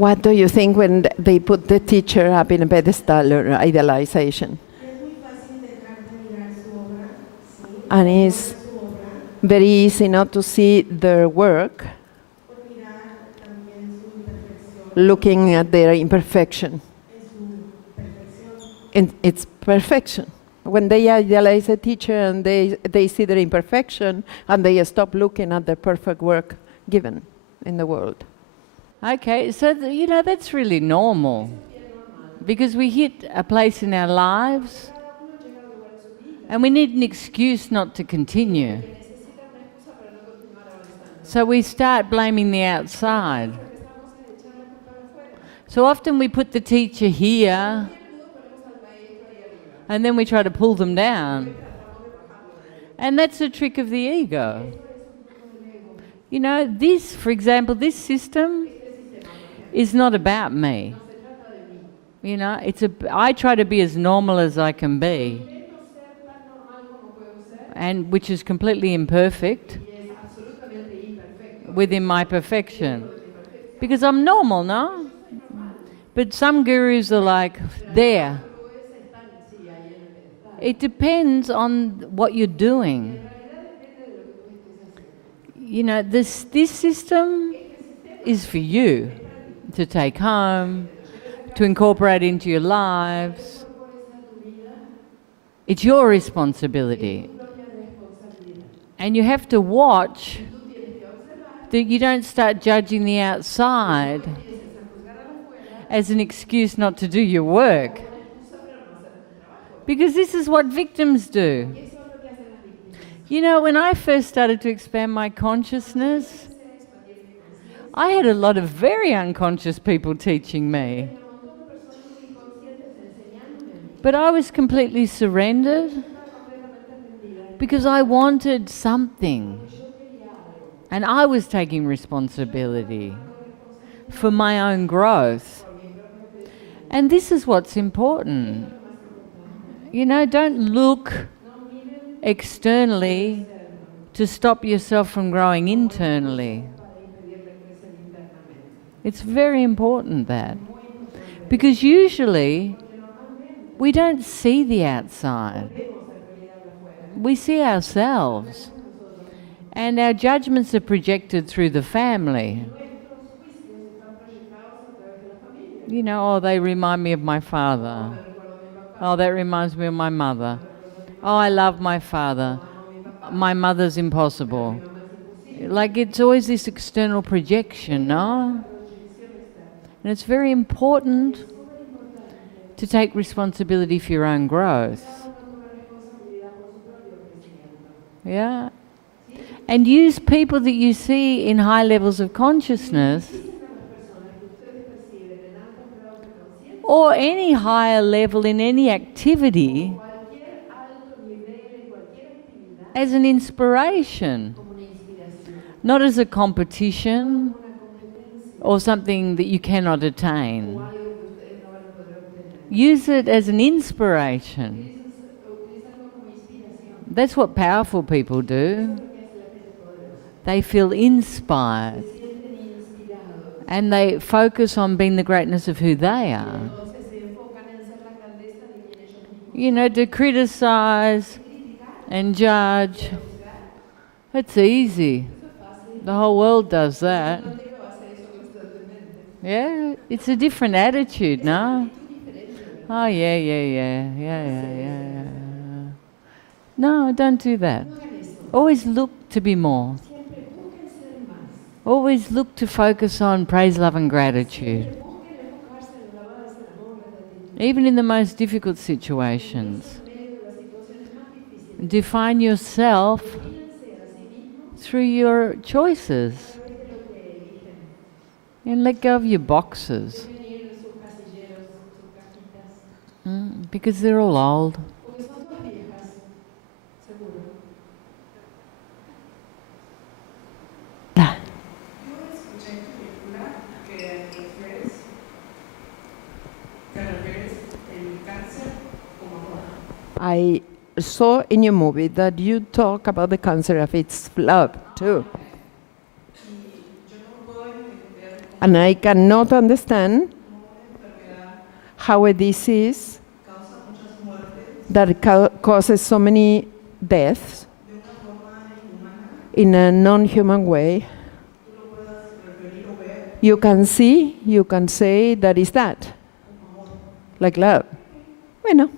What do you think when they put the teacher up in a pedestal or idealization? And it's very easy not to see their work, looking at their imperfection. And it's perfection. When they idealize a teacher and they see their imperfection and they stop looking at the perfect work given in the world. Okay, so that's really normal, because we hit a place in our lives and we need an excuse not to continue. So we start blaming the outside. So often we put the teacher here and then we try to pull them down. And that's a trick of the ego. This, for example, this system is not about me. I try to be as normal as I can be, and which is completely imperfect within my perfection. Because I'm normal, no? But some gurus are like, there. It depends on what you're doing. This system is for you to take home, to incorporate into your lives. It's your responsibility. And you have to watch that you don't start judging the outside as an excuse not to do your work. Because this is what victims do. When I first started to expand my consciousness, I had a lot of very unconscious people teaching me. But I was completely surrendered because I wanted something. And I was taking responsibility for my own growth. And this is what's important. Don't look externally to stop yourself from growing internally. It's very important that. Because usually we don't see the outside. We see ourselves. And our judgments are projected through the family. Oh, they remind me of my father. Oh, that reminds me of my mother. Oh, I love my father. My mother's impossible. Like, it's always this external projection, no? And it's very important to take responsibility for your own growth. Yeah? And use people that you see in high levels of consciousness, or any higher level in any activity, as an inspiration, not as a competition or something that you cannot attain. Use it as an inspiration. That's what powerful people do. They feel inspired and they focus on being the greatness of who they are. To criticize and judge, it's easy. The whole world does that. Yeah, it's a different attitude, no? Oh, yeah. No, don't do that. Always look to be more. Always look to focus on praise, love and gratitude. Even in the most difficult situations. Define yourself through your choices. And let go of your boxes. Because they're all old. I saw in your movie that you talk about the cancer of its love too. And I cannot understand how a disease that causes so many deaths in a non-human way, you can see, you can say that is that, like love. Bueno.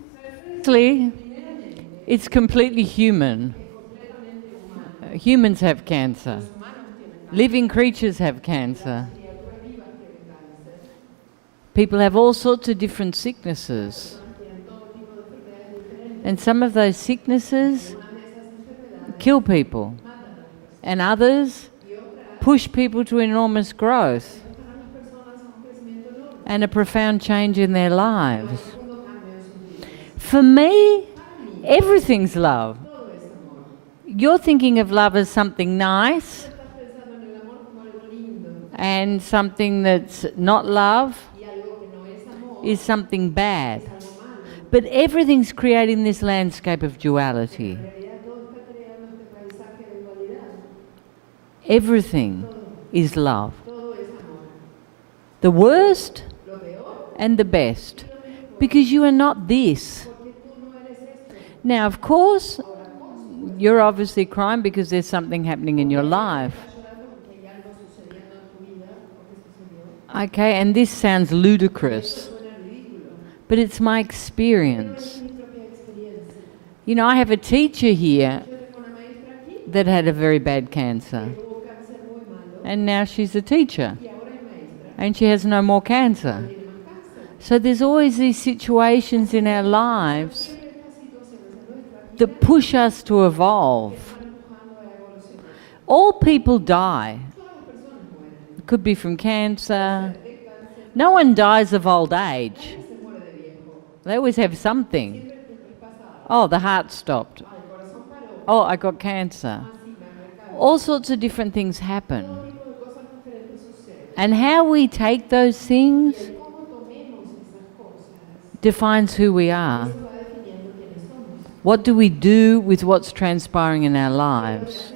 Firstly, it's completely human. Humans have cancer. Living creatures have cancer. People have all sorts of different sicknesses. And some of those sicknesses kill people. And others push people to enormous growth and a profound change in their lives. For me, everything's love. You're thinking of love as something nice and something that's not love is something bad. But everything's creating this landscape of duality. Everything is love. The worst and the best. Because you are not this. Now, of course, you're obviously crying because there's something happening in your life. Okay, and this sounds ludicrous, but it's my experience. You know, I have a teacher here that had a very bad cancer, and now she's a teacher, and she has no more cancer. So there's always these situations in our lives that push us to evolve. All people die. It could be from cancer. No one dies of old age. They always have something. Oh, the heart stopped. Oh, I got cancer. All sorts of different things happen. And how we take those things defines who we are. What do we do with what's transpiring in our lives?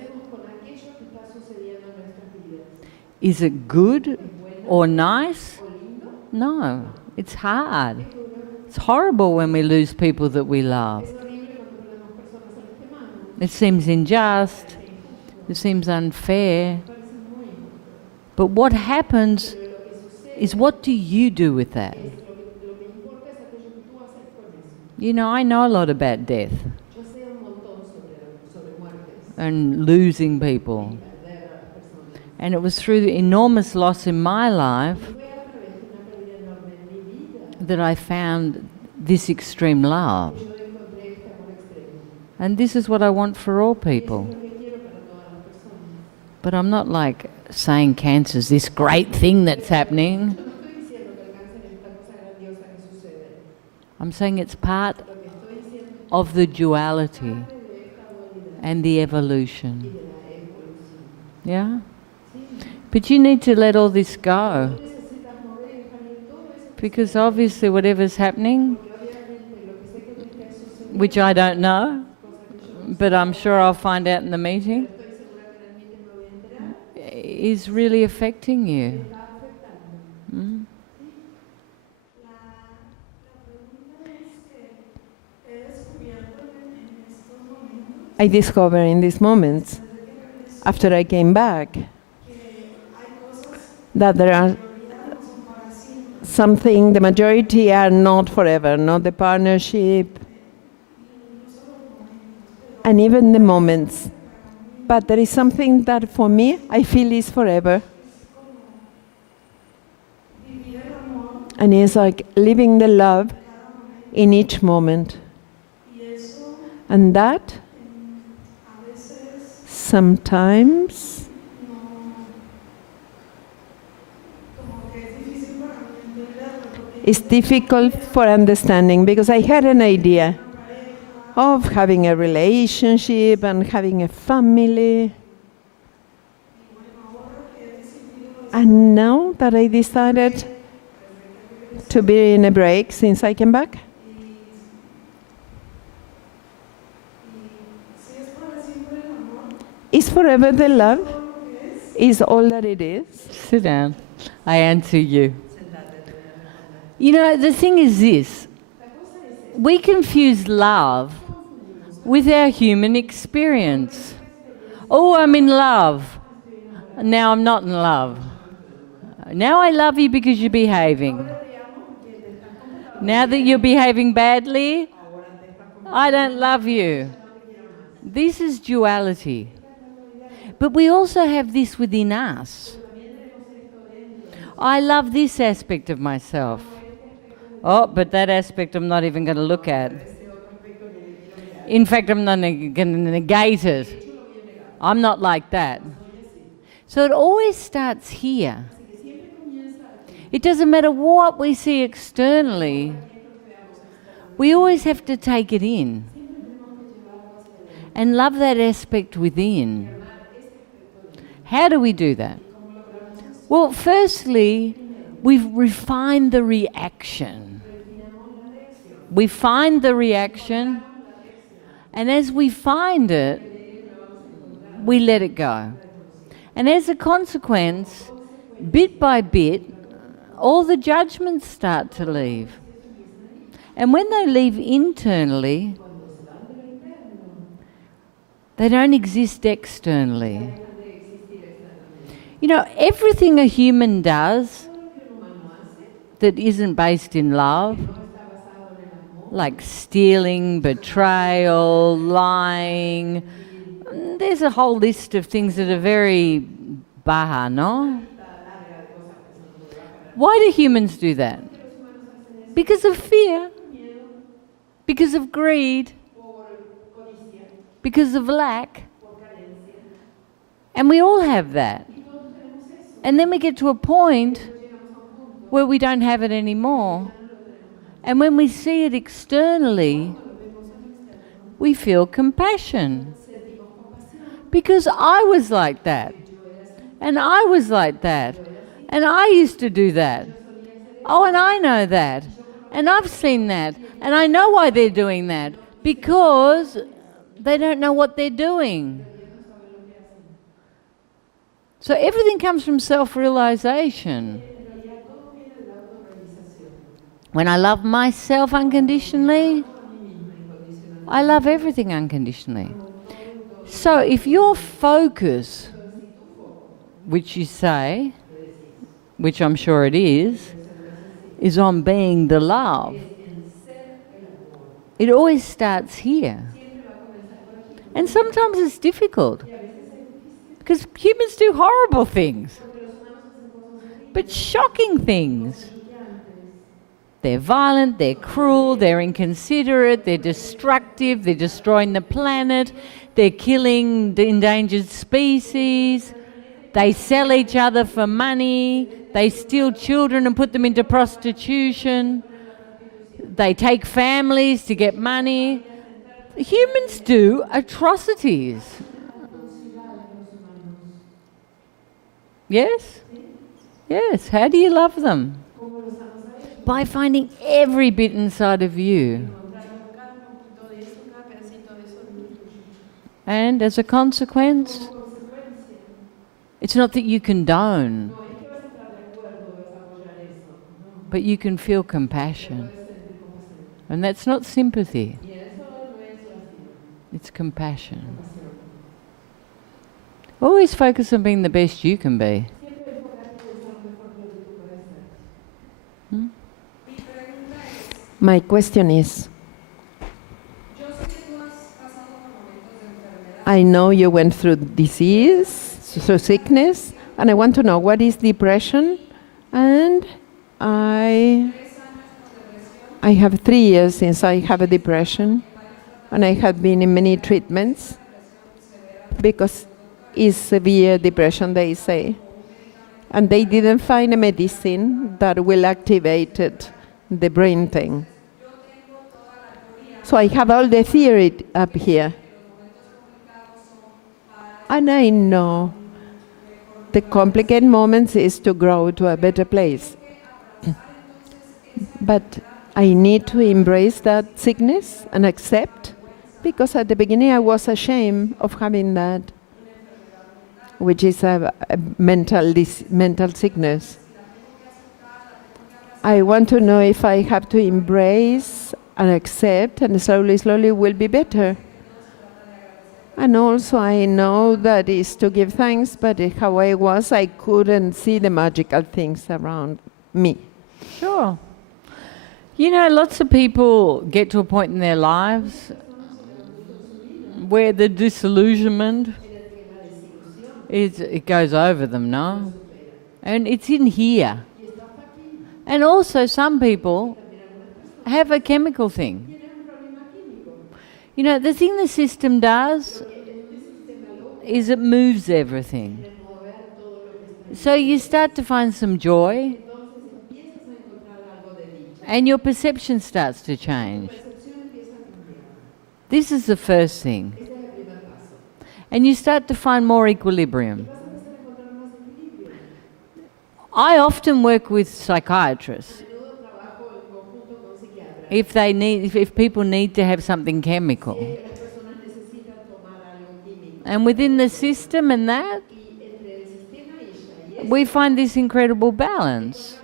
Is it good or nice? No, it's hard. It's horrible when we lose people that we love. It seems unjust. It seems unfair. But what happens is, what do you do with that? You know, I know a lot about death and losing people. And it was through the enormous loss in my life that I found this extreme love. And this is what I want for all people. But I'm not like saying cancer's this great thing that's happening. I'm saying it's part of the duality and the evolution. Yeah? But you need to let all this go. Because obviously whatever's happening, which I don't know, but I'm sure I'll find out in the meeting, is really affecting you. Mm? I discover in these moments, after I came back, that there are something, the majority are not forever, not the partnership, and even the moments. But there is something that for me, I feel is forever. And it's like living the love in each moment. And that sometimes is difficult for understanding, because I had an idea of having a relationship and having a family. And now that I decided to be in a break since I came back, is forever the love, is all that it is. Sit down. I answer you. You know, the thing is this. We confuse love with our human experience. Oh, I'm in love. Now I'm not in love. Now I love you because you're behaving. Now that you're behaving badly, I don't love you. This is duality. But we also have this within us. I love this aspect of myself. Oh, but that aspect I'm not even going to look at. In fact, I'm not going to negate it. I'm not like that. So it always starts here. It doesn't matter what we see externally. We always have to take it in and love that aspect within. How do we do that? Well, firstly, we've refined the reaction. We find the reaction, and as we find it, we let it go. And as a consequence, bit by bit, all the judgments start to leave. And when they leave internally, they don't exist externally. You know, everything a human does that isn't based in love, like stealing, betrayal, lying, there's a whole list of things that are very baja, no? Why do humans do that? Because of fear, because of greed, because of lack. And we all have that. And then we get to a point where we don't have it anymore. And when we see it externally, we feel compassion. Because I was like that. And I was like that. And I used to do that. Oh, and I know that. And I've seen that. And I know why they're doing that. Because they don't know what they're doing. So everything comes from self-realization. When I love myself unconditionally, I love everything unconditionally. So if your focus, which you say, which I'm sure it is on being the love, it always starts here. And sometimes it's difficult because humans do horrible things, but shocking things. They're violent, they're cruel, they're inconsiderate, they're destructive, they're destroying the planet, they're killing the endangered species, they sell each other for money, they steal children and put them into prostitution, they take families to get money. Humans do atrocities. Yes? Yes. How do you love them? By finding every bit inside of you. And as a consequence, it's not that you condone, but you can feel compassion. And that's not sympathy. It's compassion. Always focus on being the best you can be. My question is, I know you went through disease, through sickness, and I want to know what is depression. And I have 3 years since I have a depression, and I have been in many treatments because it's severe depression, they say. And they didn't find a medicine that will activate it, the brain thing. So I have all the theory up here. And I know the complicated moments is to grow to a better place. But I need to embrace that sickness and accept, because at the beginning I was ashamed of having that. which is a mental sickness. I want to know if I have to embrace and accept, and slowly, slowly will be better. And also I know that is to give thanks, but how I was, I couldn't see the magical things around me. Sure. You know, lots of people get to a point in their lives where the disillusionment it goes over them, no? And it's in here. And also some people have a chemical thing. You know, the thing the system does is it moves everything. So you start to find some joy, and your perception starts to change. This is the first thing. And you start to find more equilibrium. I often work with psychiatrists. If people need to have something chemical. And within the system and that, we find this incredible balance.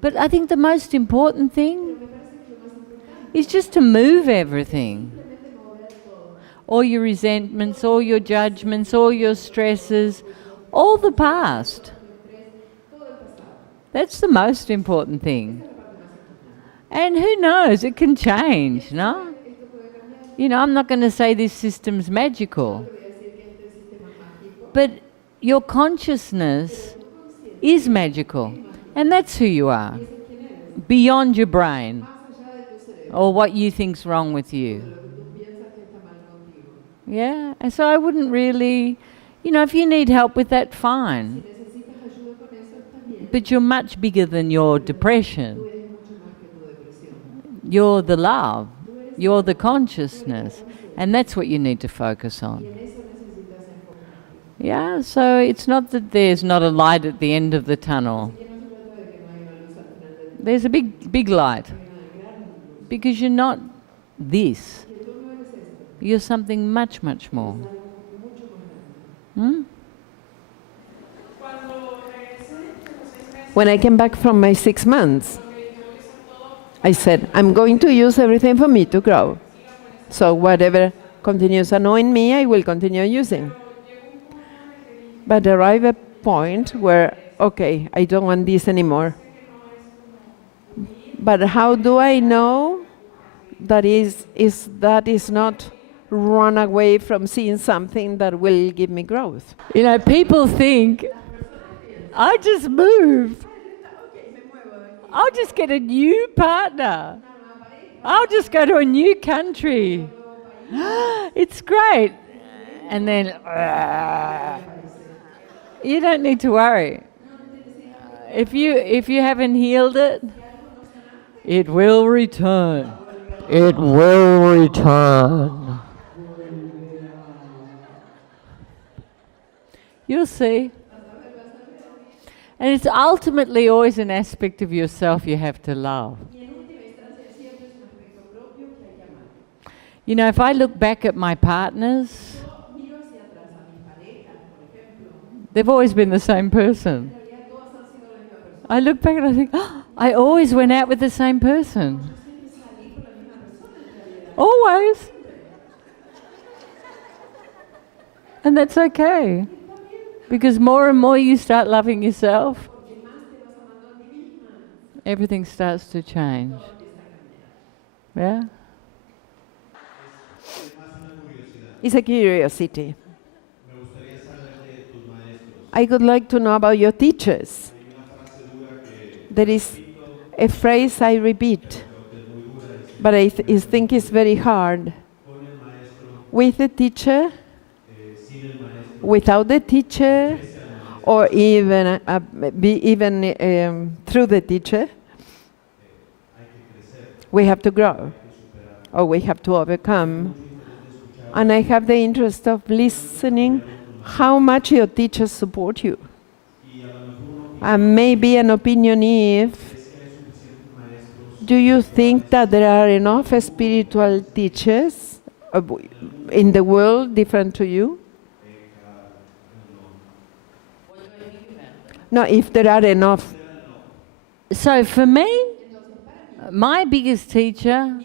But I think the most important thing is just to move everything. All your resentments, all your judgments, all your stresses, all the past. That's the most important thing. And who knows, it can change, no? You know, I'm not going to say this system's magical. But your consciousness is magical. And that's who you are. Beyond your brain. Or what you think's wrong with you. Yeah? And so I wouldn't really, you know, if you need help with that, fine. But you're much bigger than your depression. You're the love. You're the consciousness. And that's what you need to focus on. Yeah, so it's not that there's not a light at the end of the tunnel. There's a big light. Because you're not this. You're something much, much more. When I came back from my 6 months, I said, I'm going to use everything for me to grow. So whatever continues annoying me, I will continue using. But arrive a point where, okay, I don't want this anymore. But how do I know that that is not run away from seeing something that will give me growth? You know, people think, I just moved. I'll just get a new partner. I'll just go to a new country. It's great. And then, you don't need to worry. If you haven't healed it, it will return. It will return. You'll see. And it's ultimately always an aspect of yourself you have to love. You know, if I look back at my partners, they've always been the same person. I look back and I think, oh, I always went out with the same person. Always. And that's okay. Because more and more you start loving yourself, everything starts to change. Yeah? It's a curiosity. I would like to know about your teachers. There is a phrase I repeat, but I think it's very hard. With the teacher, without the teacher, or even through the teacher, we have to grow, or we have to overcome. And I have the interest of listening how much your teachers support you. And maybe an opinion if, do you think that there are enough spiritual teachers in the world different to you? No, if there are enough. So for me, my biggest teacher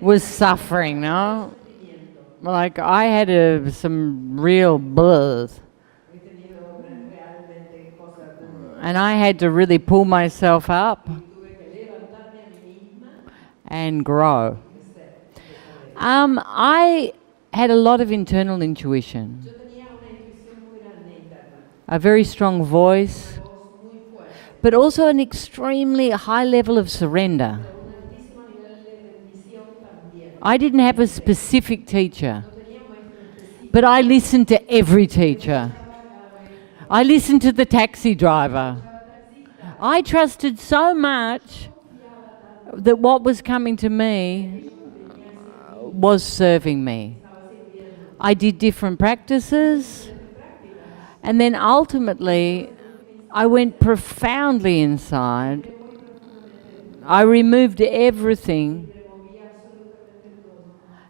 was suffering, no? Like I had some real buzz. And I had to really pull myself up and grow. I had a lot of internal intuition, a very strong voice, but also an extremely high level of surrender. I didn't have a specific teacher, but I listened to every teacher. I listened to the taxi driver. I trusted so much that what was coming to me was serving me. I did different practices, and then ultimately I went profoundly inside. I removed everything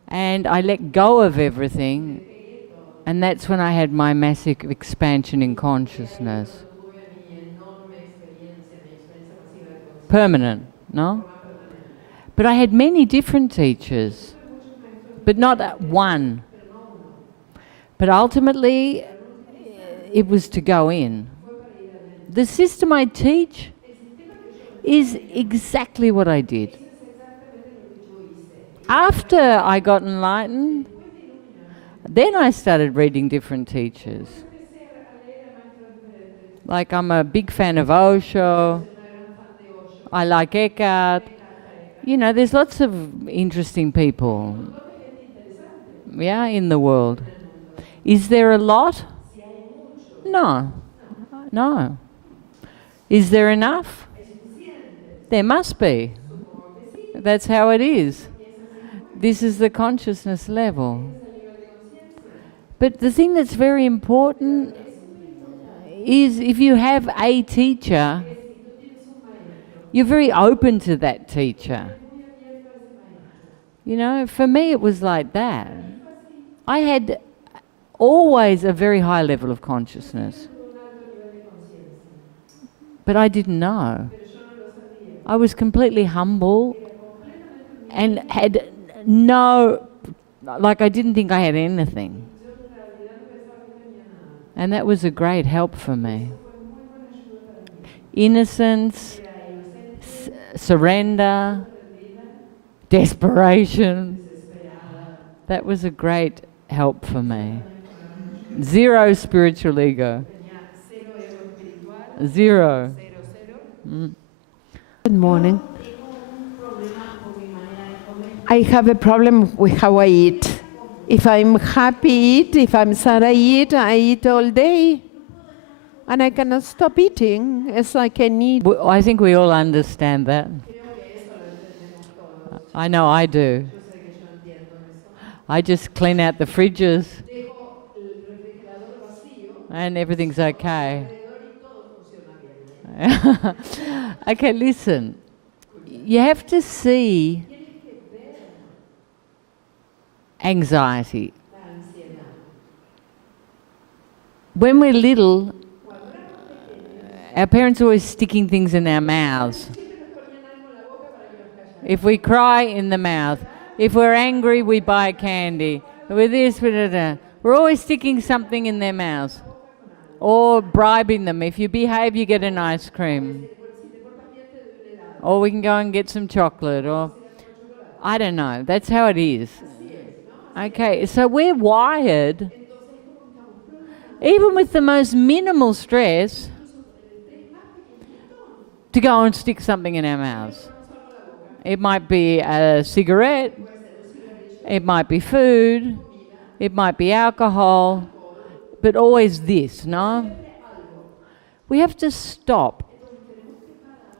and I let go of everything, and that's when I had my massive expansion in consciousness. Permanent, no? But I had many different teachers, but not one. But ultimately, it was to go in. The system I teach is exactly what I did. After I got enlightened, then I started reading different teachers. Like I'm a big fan of Osho. I like Eckhart. You know, there's lots of interesting people, yeah, in the world. Is there a lot? No. No. Is there enough? There must be. That's how it is. This is the consciousness level. But the thing that's very important is if you have a teacher, you're very open to that teacher. You know, for me it was like that. I had always a very high level of consciousness, but I didn't know. I was completely humble and had no, like I didn't think I had anything. And that was a great help for me. Innocence, surrender, desperation. That was a great help for me. Zero spiritual ego. Zero. Good morning. I have a problem with how I eat. If I'm happy, eat. If I'm sad, I eat all day. And I cannot stop eating. It's like I need. I think we all understand that. I know I do. I just clean out the fridges and everything's okay. Okay, listen. You have to see anxiety. When we're little, our parents are always sticking things in our mouths. If we cry, in the mouth. If we're angry, we buy candy. With this, we're always sticking something in their mouths. Or bribing them. If you behave, you get an ice cream. Or we can go and get some chocolate. Or I don't know. That's how it is. Okay, so we're wired, even with the most minimal stress, to go and stick something in our mouths. It might be a cigarette, it might be food, it might be alcohol, but always this, no? We have to stop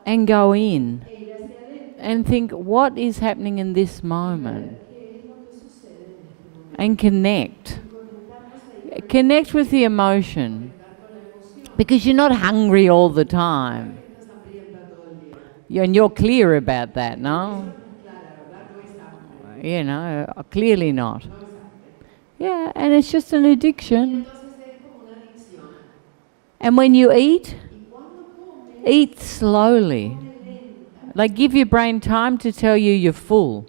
and go in and think, what is happening in this moment? And connect. Connect with the emotion. Because you're not hungry all the time. And you're clear about that, no? You know, clearly not. Yeah, and it's just an addiction. And when you eat slowly. Like, give your brain time to tell you you're full.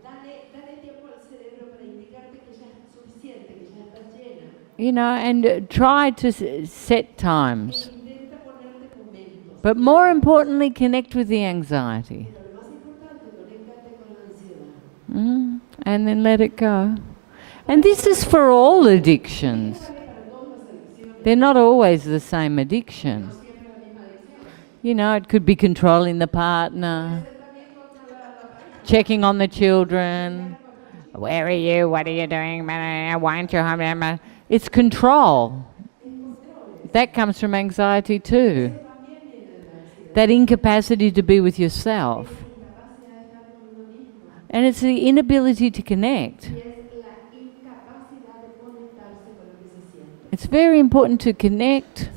You know, and try to set times. But more importantly, connect with the anxiety. And then let it go. And this is for all addictions. They're not always the same addiction. You know, it could be controlling the partner, checking on the children. Where are you? What are you doing? Why aren't you home? It's control. That comes from anxiety too. That incapacity to be with yourself. And it's the inability to connect. It's very important to connect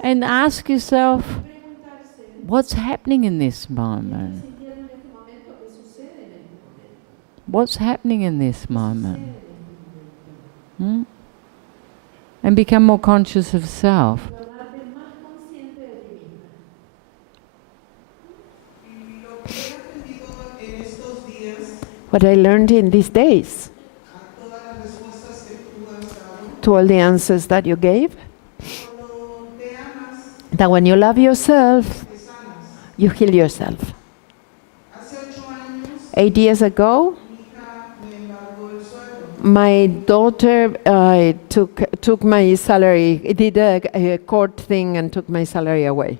and ask yourself, what's happening in this moment? What's happening in this moment? And become more conscious of self. What I learned in these days, to all the answers that you gave, that when you love yourself, you heal yourself. 8 years ago, my daughter took my salary, did a court thing and took my salary away.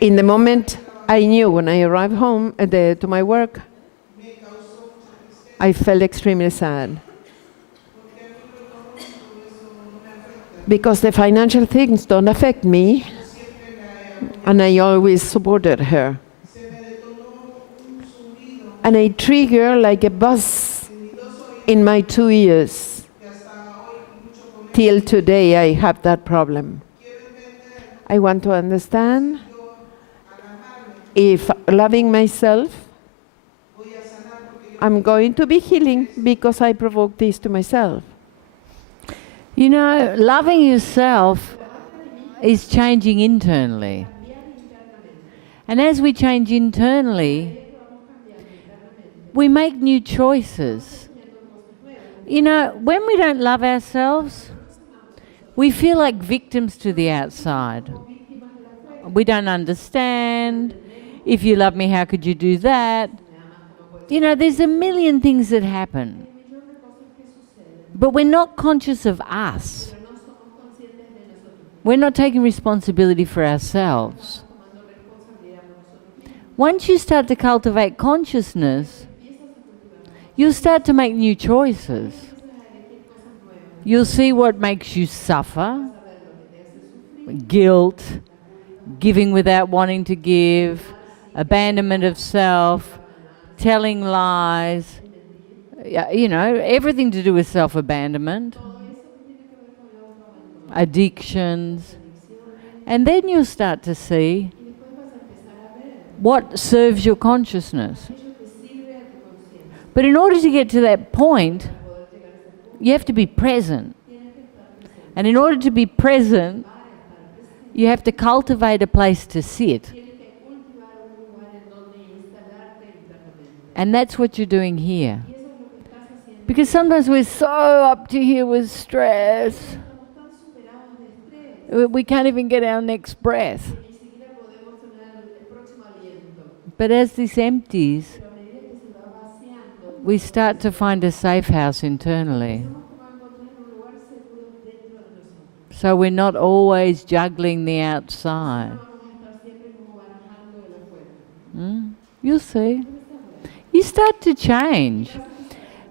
In the moment, I knew when I arrived home to my work, I felt extremely sad. Because the financial things don't affect me, and I always supported her. And I trigger like a buzz in my 2 years. Till today, I have that problem. I want to understand if loving myself, I'm going to be healing because I provoked this to myself. You know, loving yourself is changing internally. And as we change internally, we make new choices. You know, when we don't love ourselves, we feel like victims to the outside. We don't understand. If you love me, how could you do that? You know, there's a million things that happen. But we're not conscious of us. We're not taking responsibility for ourselves. Once you start to cultivate consciousness, you'll start to make new choices. You'll see what makes you suffer, guilt, giving without wanting to give, abandonment of self, telling lies, you know, everything to do with self-abandonment, addictions. And then you'll start to see what serves your consciousness. But in order to get to that point, you have to be present. And in order to be present, you have to cultivate a place to sit. And that's what you're doing here. Because sometimes we're so up to here with stress, we can't even get our next breath. But as this empties, we start to find a safe house internally. So we're not always juggling the outside. You'll see. You start to change.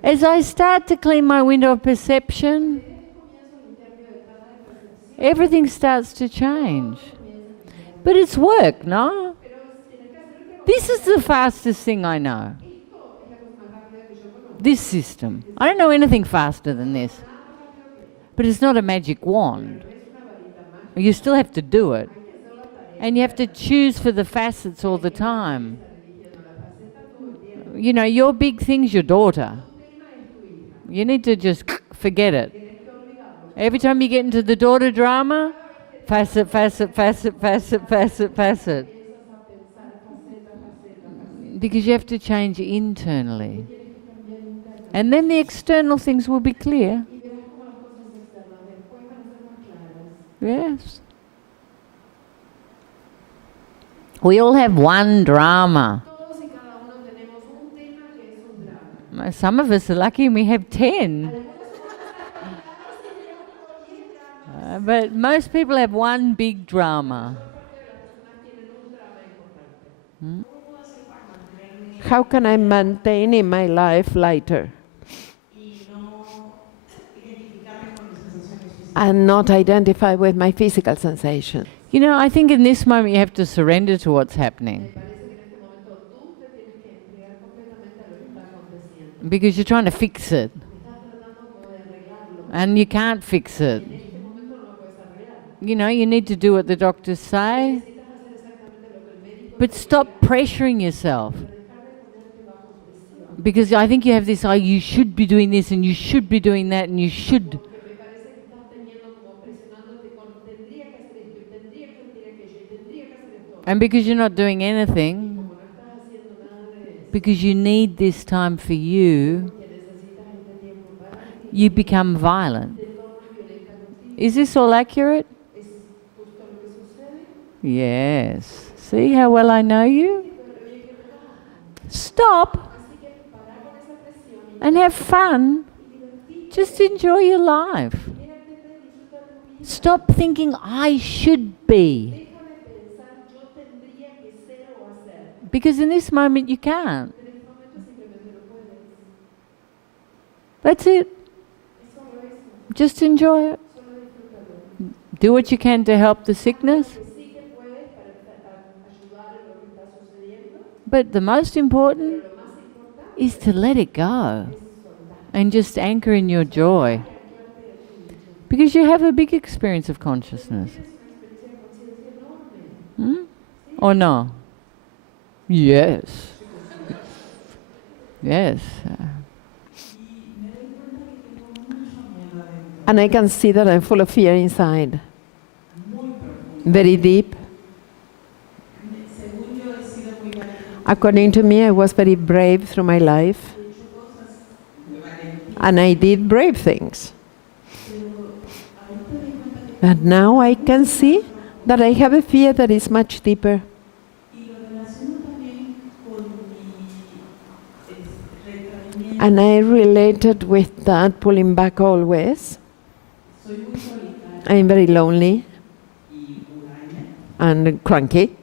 As I start to clean my window of perception, everything starts to change. But it's work, no? This is the fastest thing I know. This system. I don't know anything faster than this. But it's not a magic wand. You still have to do it. And you have to choose for the facets all the time. You know, your big thing's your daughter. You need to just forget it. Every time you get into the daughter drama, facet, facet, facet, facet, facet, facet. Because you have to change internally. And then the external things will be clear. Yes. We all have one drama. Some of us are lucky and we have 10. But most people have one big drama. How can I maintain in my life lighter? And not identify with my physical sensation. You know, I think in this moment you have to surrender to what's happening. Because you're trying to fix it. And you can't fix it. You know, you need to do what the doctors say. But stop pressuring yourself. Because I think you have this, you should be doing this and you should be doing that and you should. And because you're not doing anything, because you need this time for you, you become violent. Is this all accurate? Yes. See how well I know you? Stop and have fun. Just enjoy your life. Stop thinking I should be. Because in this moment you can't. That's it. Just enjoy it. Do what you can to help the sickness. But the most important is to let it go and just anchor in your joy. Because you have a big experience of consciousness. Or no? Yes. Yes. And I can see that I'm full of fear inside. Very deep. According to me, I was very brave through my life. And I did brave things. But now I can see that I have a fear that is much deeper. And I related with that, pulling back always. I'm very lonely and cranky.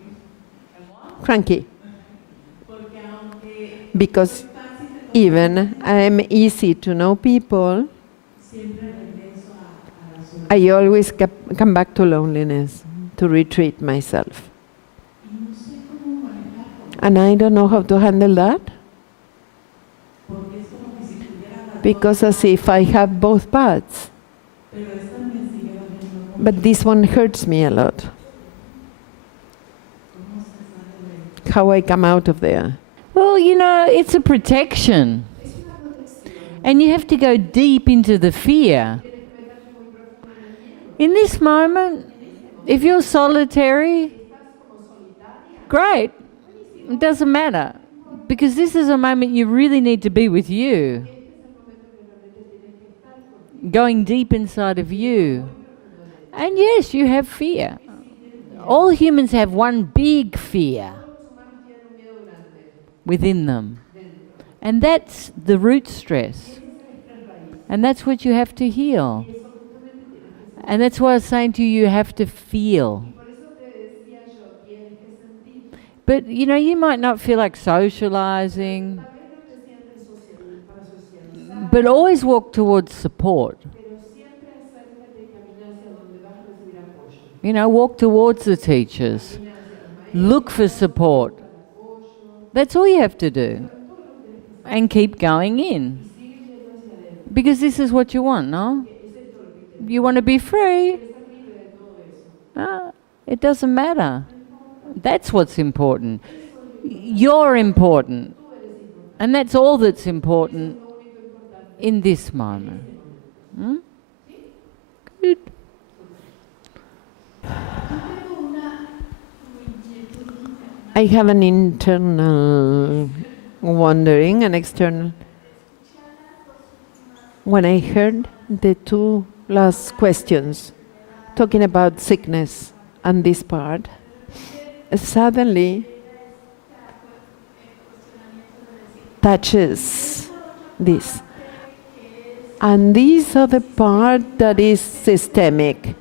Cranky. Because even I'm easy to know people, I always come back to loneliness, to retreat myself. And I don't know how to handle that. Because as if I have both paths. But this one hurts me a lot. How I come out of there. Well, you know, it's a protection. And you have to go deep into the fear. In this moment, if you're solitary, great. It doesn't matter. Because this is a moment you really need to be with you. Going deep inside of you. And yes, you have fear. All humans have one big fear within them. And that's the root stress. And that's what you have to heal. And that's why I was saying to you, you have to feel. But, you know, you might not feel like socializing. But always walk towards support. You know, walk towards the teachers. Look for support. That's all you have to do. And keep going in. Because this is what you want, no? You want to be free. No, it doesn't matter. That's what's important. You're important. And that's all that's important in this moment. I have an internal wondering, an external. When I heard the two last questions, talking about sickness and this part, suddenly touches this. And these are the part that is systemic.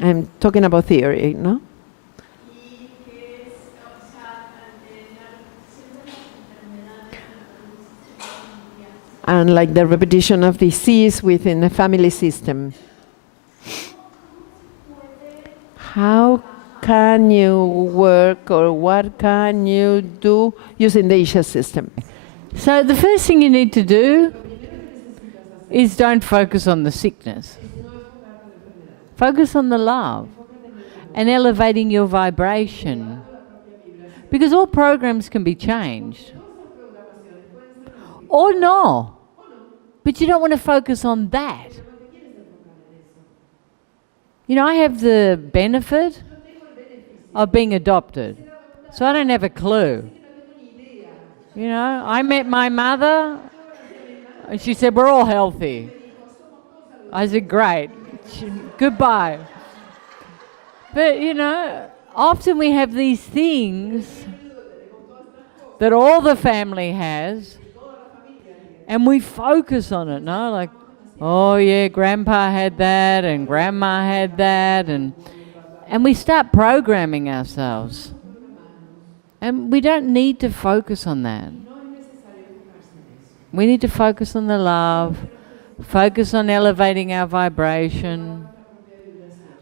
I'm talking about theory, no? And like the repetition of disease within the family system. How can you work, or what can you do using the Isha system? So the first thing you need to do is don't focus on the sickness. Focus on the love and elevating your vibration. Because all programs can be changed. Or no. But you don't want to focus on that. You know, I have the benefit of being adopted. So I don't have a clue. You know, I met my mother and she said, we're all healthy. I said, great. Goodbye. But, you know, often we have these things that all the family has, and we focus on it, no? Like, oh yeah, grandpa had that, and grandma had that, and we start programming ourselves. And we don't need to focus on that. We need to focus on the love, focus on elevating our vibration,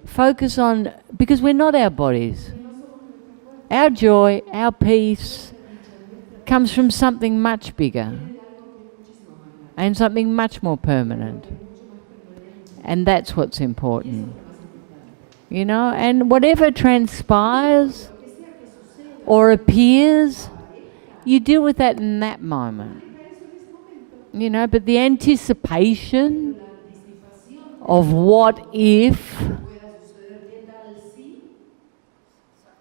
focus on, because we're not our bodies. Our joy, our peace comes from something much bigger and something much more permanent. And that's what's important. You know, and whatever transpires or appears, you deal with that in that moment. You know, but the anticipation of what if,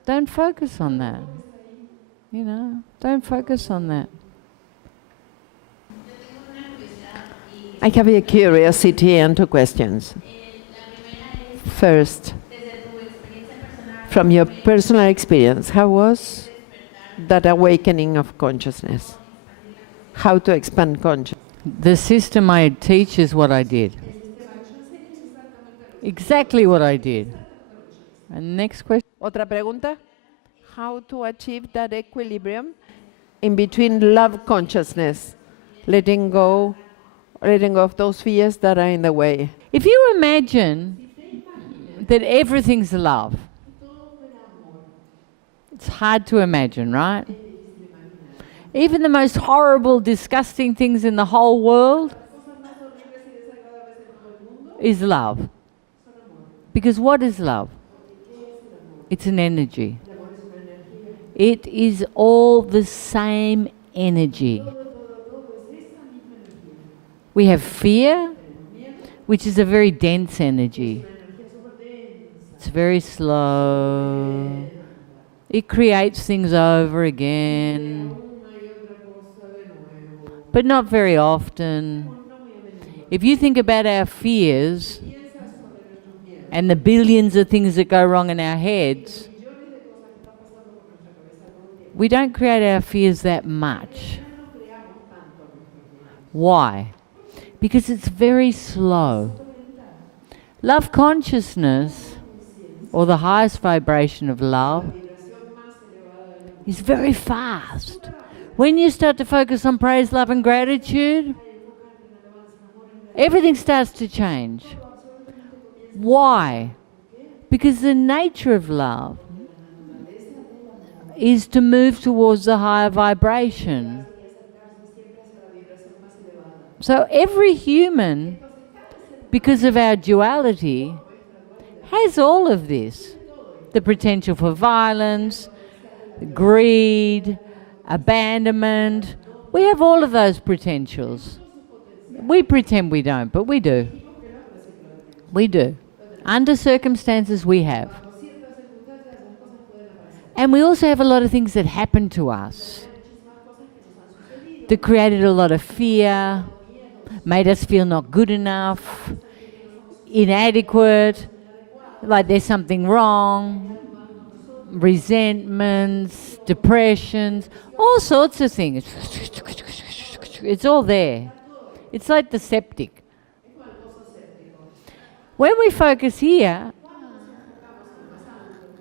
don't focus on that. You know, don't focus on that. I have a curiosity and two questions. First, from your personal experience, how was that awakening of consciousness? How to expand consciousness? The system I teach is what I did. Exactly what I did. And next question. Otra pregunta. How to achieve that equilibrium in between love consciousness, letting go of those fears that are in the way. If you imagine that everything's love, it's hard to imagine, right? Even the most horrible, disgusting things in the whole world is love. Because what is love? It's an energy. It is all the same energy. We have fear, which is a very dense energy. It's very slow. It creates things over again, but not very often. If you think about our fears and the billions of things that go wrong in our heads, we don't create our fears that much. Why? Because it's very slow. Love consciousness, or the highest vibration of love, is very fast. When you start to focus on praise, love and gratitude, everything starts to change. Why? Because the nature of love is to move towards the higher vibration. So every human, because of our duality, has all of this. The potential for violence, greed, abandonment. We have all of those potentials. We pretend we don't, but we do. We do. Under circumstances we have. And we also have a lot of things that happen to us that created a lot of fear, made us feel not good enough, inadequate, like there's something wrong, resentments, depressions, all sorts of things. It's all there. It's like the septic. When we focus here,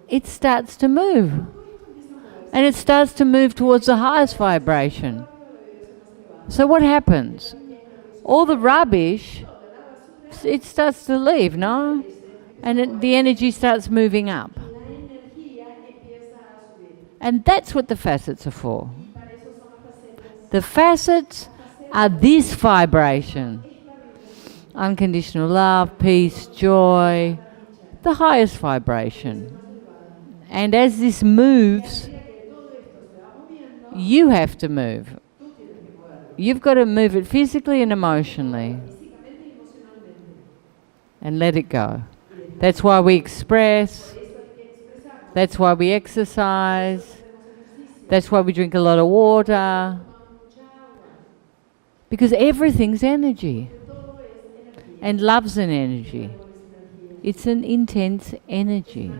it starts to move. And it starts to move towards the highest vibration. So what happens? All the rubbish, it starts to leave, no? And the energy starts moving up. And that's what the facets are for. The facets are this vibration. Unconditional love, peace, joy, the highest vibration. And as this moves, you have to move. You've got to move it physically and emotionally. And let it go. That's why we express. That's why we exercise. That's why we drink a lot of water. Because everything's energy. And love's an energy. It's an intense energy.